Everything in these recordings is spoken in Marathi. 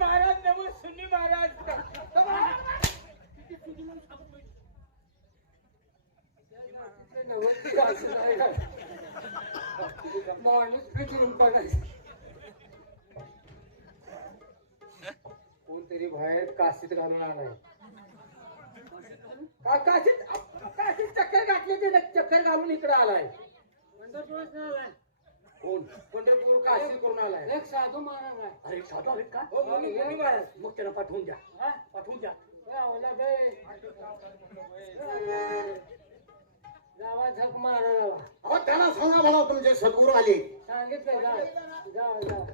महाराज नव सुनी महाराज. तिथे नव्वदची काशी नाही माणूस फिरून पडायचं कोणतरी बाहेर काशीत घालून आलाय. काशीत काशीत चक्कर घातली ते चक्कर घालून इकडे आलाय. कोण? पंढरपूर काशी करून आलाय? एक साधू महाराज आहे. अरे साधू आहेत का? हो मुनी मुनी महाराज. मग त्याला पाठवून द्या. हा? पाठवून द्या. ए, अवला बे. गावात झक मारायला. अहो त्याला सांगा म्हणा तुमचे सद्गुरू आले. सांगितलं जा जा जा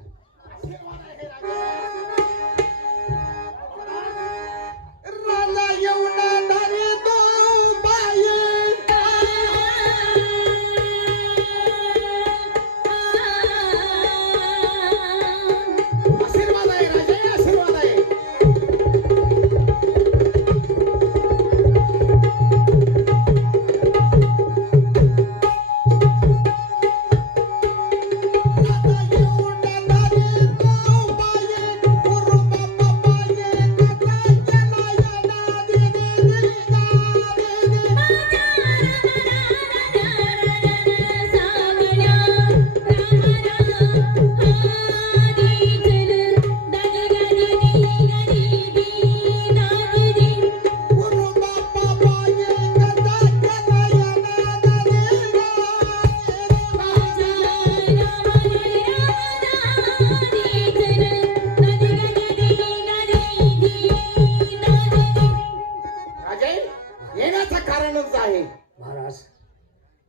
कारणच आहे. महाराज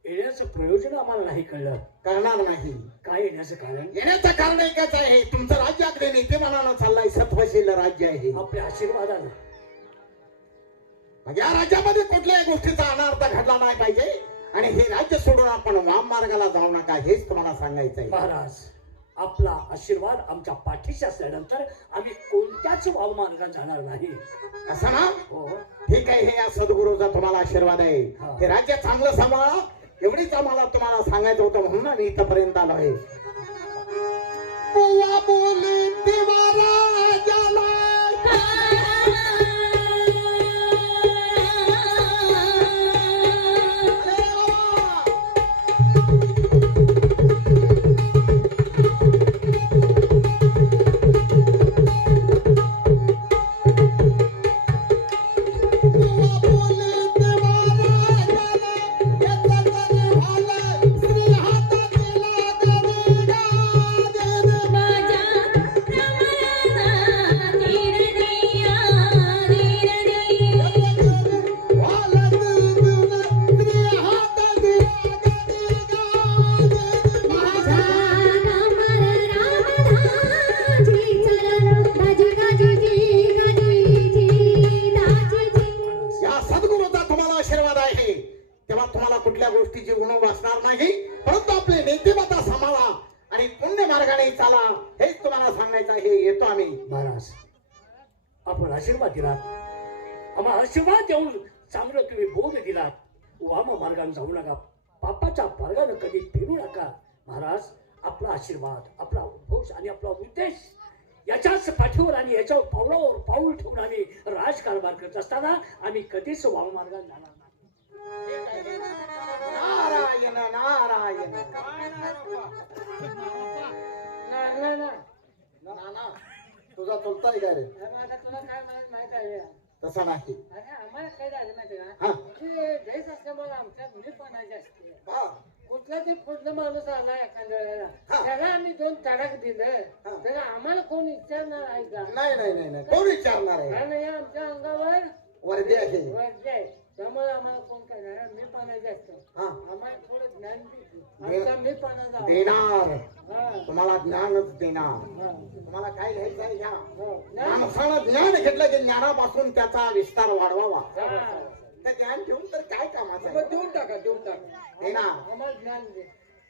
येण्याचं प्रयोजन आम्हाला नाही कळलं. करणार नाही. काय येण्याचं कारण? येण्याचं कारण एकच आहे. तुमचं राज्य अगदी नीतिमानानं चाललंय. सत्वशील राज्य आहे. आपल्या आशीर्वादानं. मग या राज्यामध्ये कुठल्याही गोष्टीचा अनार्थ घडला नाही पाहिजे. आणि हे राज्य सोडून आपण वाम मार्गाला जाऊ नका हेच तुम्हाला सांगायचं आहे महाराज आपला आशीर्वाद आमच्या पाठीशी असल्यानंतर आम्ही कोणत्याच वावमार्गात जाणार नाही. असं ना? हो. ठीक आहे हे या सद्गुरूचा तुम्हाला आशीर्वाद आहे. हा. हे राज्य चांगलं सांभाळा. एवढीच आम्हाला तुम्हाला सांगायचं होतं म्हणून आम्ही इथपर्यंत आलो आहे. बुवा बोले देवा राजाला वाम मार्गाने जाऊ नका. पापाच्या मार्गाने कधी फिरू नका. महाराज आपला आशीर्वाद आपला उद्घोष आणि आपला उद्देश याच्याच पाठीवर आणि याच्यावर पावलावर पाऊल ठेवून आम्ही राजकारभार करत असताना आम्ही कधीच वाम मार्गाने जाणार नाही. नारायण नारायण. ना तुझा चुलताय काय रे? अरे आता तुला काय माहीत माहीत आहे? तसा नाही. अरे आम्हाला काय झालं माहिती हा. असल्यामुळे आमच्या मुली पणाची असते हा. कुठला ते पुढलं माणूस आला एखाद्या वेळेला. हा. त्याला आम्ही दोन तडाख दिलं. तर आम्हाला कोण विचारणार आहे का? नाही नाही नाही नाही. कोण विचारणार आहे? कारण हे आमच्या अंगावर वर्दी आहे. आहे. त्यामुळे आम्हाला कोण करणार मी पाण्याचे असतो हा. आम्हाला थोडं ज्ञान देते आमचा मी पाण्याचा देणार. तुम्हाला ज्ञानच देणार. तुम्हाला काय घ्यायचं आहे घ्या. हो. ज्ञान माणसानं ज्ञान घेतलं की ज्ञानापासून त्याचा विस्तार वाढवावा. ते ज्ञान घेऊन तर काय कामाचं? देऊन टाका देऊन टाका. देणार. ज्ञान दे.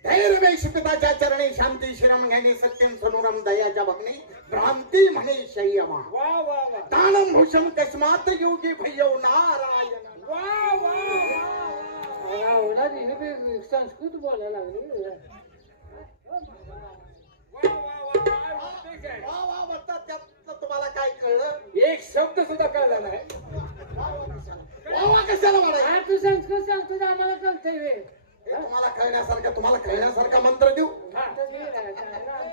धैर्यवेश पिताच्या चरणी शांती शिरम घेणे सत्यम सनुरम दयाच्या भगणे भ्रांती म्हणे संयमा वा वा वा. दानम भूषम कस्मात योगी भय्यो नारायण. वा वा वा एवढा दिली संस्कृत बोलायला लागली. वा वा म्हणतात त्यातलं तुम्हाला काय कळलं? एक शब्द सुद्धा कळला नाही. वा वा कशाला वाढायचं हा तू आम्हाला कळतंय वे. हे तुम्हाला कळण्यासारखं तुम्हाला कळण्यासारखा मंत्र देऊ?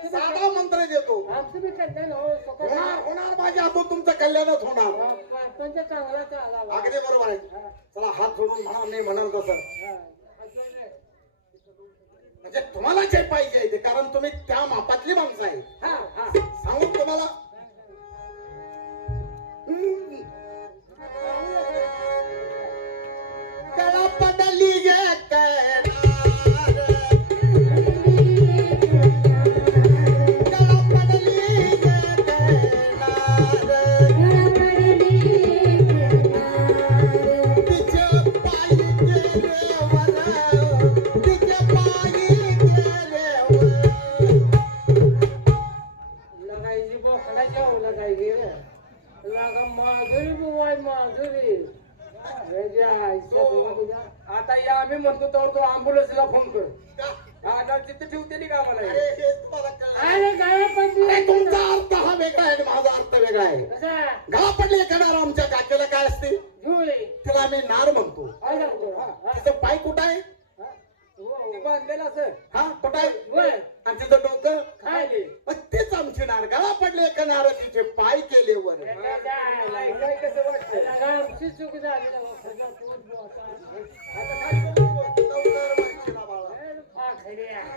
साधा मंत्र देतो. आमचं बी कल्याण हो होणार स्वतः. होणार माझ्या हातून तुमचं कल्याणच होणार. पंच चांगला चालावा अगदी बरोबर आहे. चला हात जोडून म्हणा नाही म्हणाल तसं. म्हणजे तुम्हाला जे पाहिजे ते कारण तुम्ही त्या मापातली माणसं आहे हा, हा. सांगू तुम्हाला आम्ही म्हणतो तर तो अँब्युलन्सला फोन कर? आता तिथे ठेवते का आम्हाला हे तुमचा अर्थ हा वेगळा आहे माझा अर्थ वेगळा आहे. कसा? गावा पडले येणार आमच्या काकेला काय असते? त्याला आम्ही नार म्हणतो. तिचं पाय कुठं आहे. बांधलेलं हा वर. आणि तिचं डोकं खाली. मग तेच आमची नार गावा पडले का नार तिचे पाय केले वर काय कसं वाटतं लगा आमची चूक झाली लगा. खरं तूच बोलता. लवकर वरचीला बाळा. हे पाखड्या. सकाळची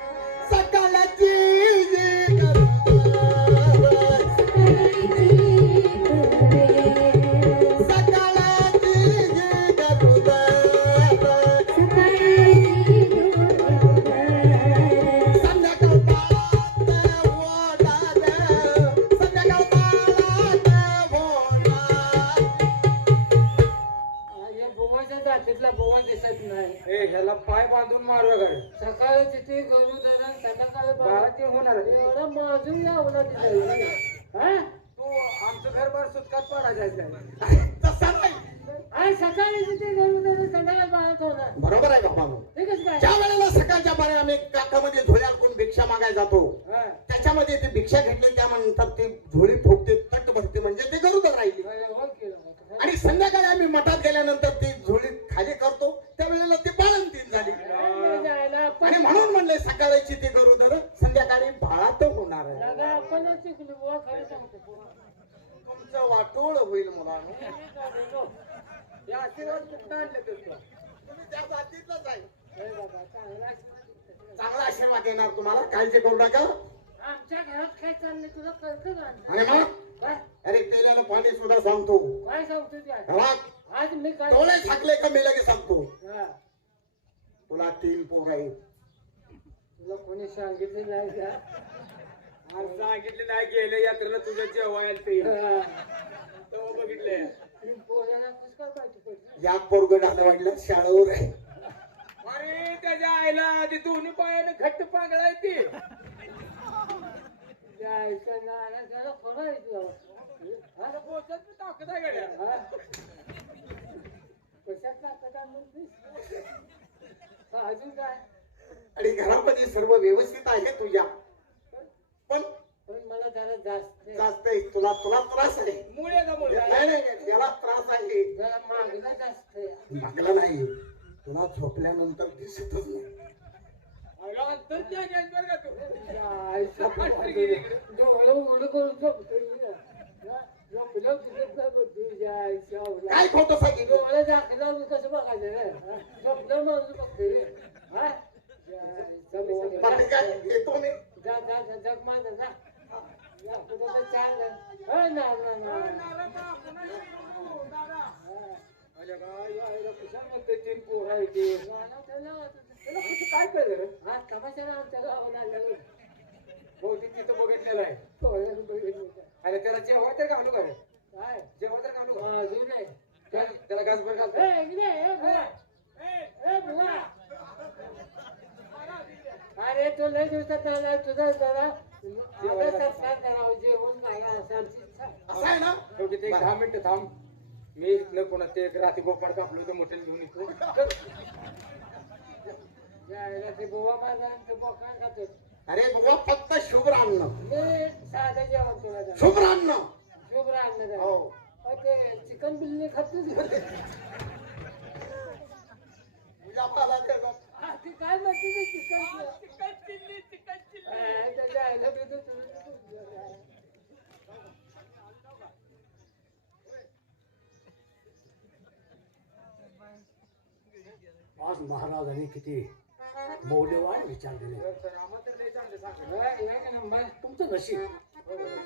बारा ते होणार आहे. एवढा माजून एवढा दिला हा? तू आमचं घर बार सुटकात पडायचं आहे. तसं नाही. सकाळी तिथे धरण संध्याकाळी बाळत होणार बरोबर आहे बाबा ठीकच काय? ज्या वेळेला सकाळच्या बारे आम्ही काकामध्ये झोळ्यात कोण भिक्षा मागायला जातो हा. त्याच्यामध्ये ती भिक्षा घेतली त्यानंतर ती झोळी फुगते तट भरते म्हणजे ते गरुदर राहिली. आशीर्वाद कुठं आणले ते तू? तुम्ही त्या जातीतलाच आहे. बाबा चांगला चांगला आशीर्वाद देणार तुम्हाला. काळजी करू नका. आमच्या घरात काय चाललंय? तुला कळतं का आणि मग? काय? अरे तेलाला पाणी सुद्धा सांगतो. काय सांगतो आज? मी काय डोळे झाकले का मी लगेच सांगतो. हा. तुला तीन पोर आहेत. तुला कोणी सांगितलं नाही का? आज सांगितले नाही गेले यात्रेला तुझ्या जेवायला ते हा. तेव्हा बघितले मी पोराला कसं काय माहिती पडलं? या पोरग ढालं वाटलं शाळेवर आहे अरे त्याच्या आईला आधी दोन्ही पायाने घट्ट पांगळाय ती जायचं नारा जरा खरं आहे तुला. हा? आता पोचत बी ताकद आहे गड्या. कशात ताकद आहे म्हणतेस? अजून काय आणि घरामध्ये सर्व व्यवस्थित आहे तुझ्या पण पण मला जरा जास्त जास्त आहे. तुला तुला त्रास आहे मूळ आहे का मूळ नाही नाही नाही, त्याला त्रास आहे जरा मागणं जास्त आहे. मागला नाही तुला झोपल्यानंतर दिसतच नाही अगं, अंतर्ज्ञानी आहेस बरं का तू. जायचं पण डोळं उघडं करून झोपतोय मी. हा? झोपलं दिसत नाही बघ तू, जायचं अवला. काय खोटं सांगितलं डोळे झाकल्यावर कसं बघायचं रे हा? झोपलं माणूस बघतोय रे. हा? जायचं बोल. बाकी काय येतो मी जा जा जा जग माझं जा जा, काय, त्याला काय कळलं हा तमाशाला आमच्या गावाला आलेलो. बहुतेक तिथं बघितलेलं आहे अरे त्याला जेव्हा तर घालू का रे काय जेव्हा तर घालू अजून आहे. त्याला- त्याला घासभर घालतो ए, इकडे ये, ए, बुवा. ए, बुवा. अरे तू लय दिवसात आला तुझा जरा आता सत्कार करावं जेवण नाही असं आमची इच्छा. असं आहे ना? शेवटी ते एक दहा मिनिटं थांब. मी इथलं कोणा ते एक रात्री गोपाळ कापलं होतं मोठं घेऊन येतो. ते माझा आणि ते काय खातो? अरे बुवा फक्त शुभ रान्न मी साधं जेवण तुला द्या. शुभ रान्न शुभ्र अन्न द्या. हो. अहो, ते चिकन बिल्ली खातो तुझ्या. हा, ती काय म्हणते ते चिकन? आज महाराजांनी किती मौल्यवान विचार दिले. तुमचं नशीब.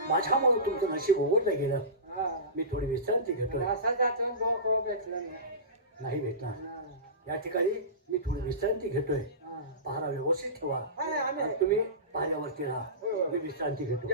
माझ्यामुळे तुमचं नशीब उघडलं गेलं. मी थोडी विश्रांती घेतो नाही. भेटणार. या ठिकाणी मी थोडी विश्रांती घेतोय. पहारा व्यवस्थित ठेवा. तुम्ही पाण्यावरती राहा. मी विश्रांती घेतो.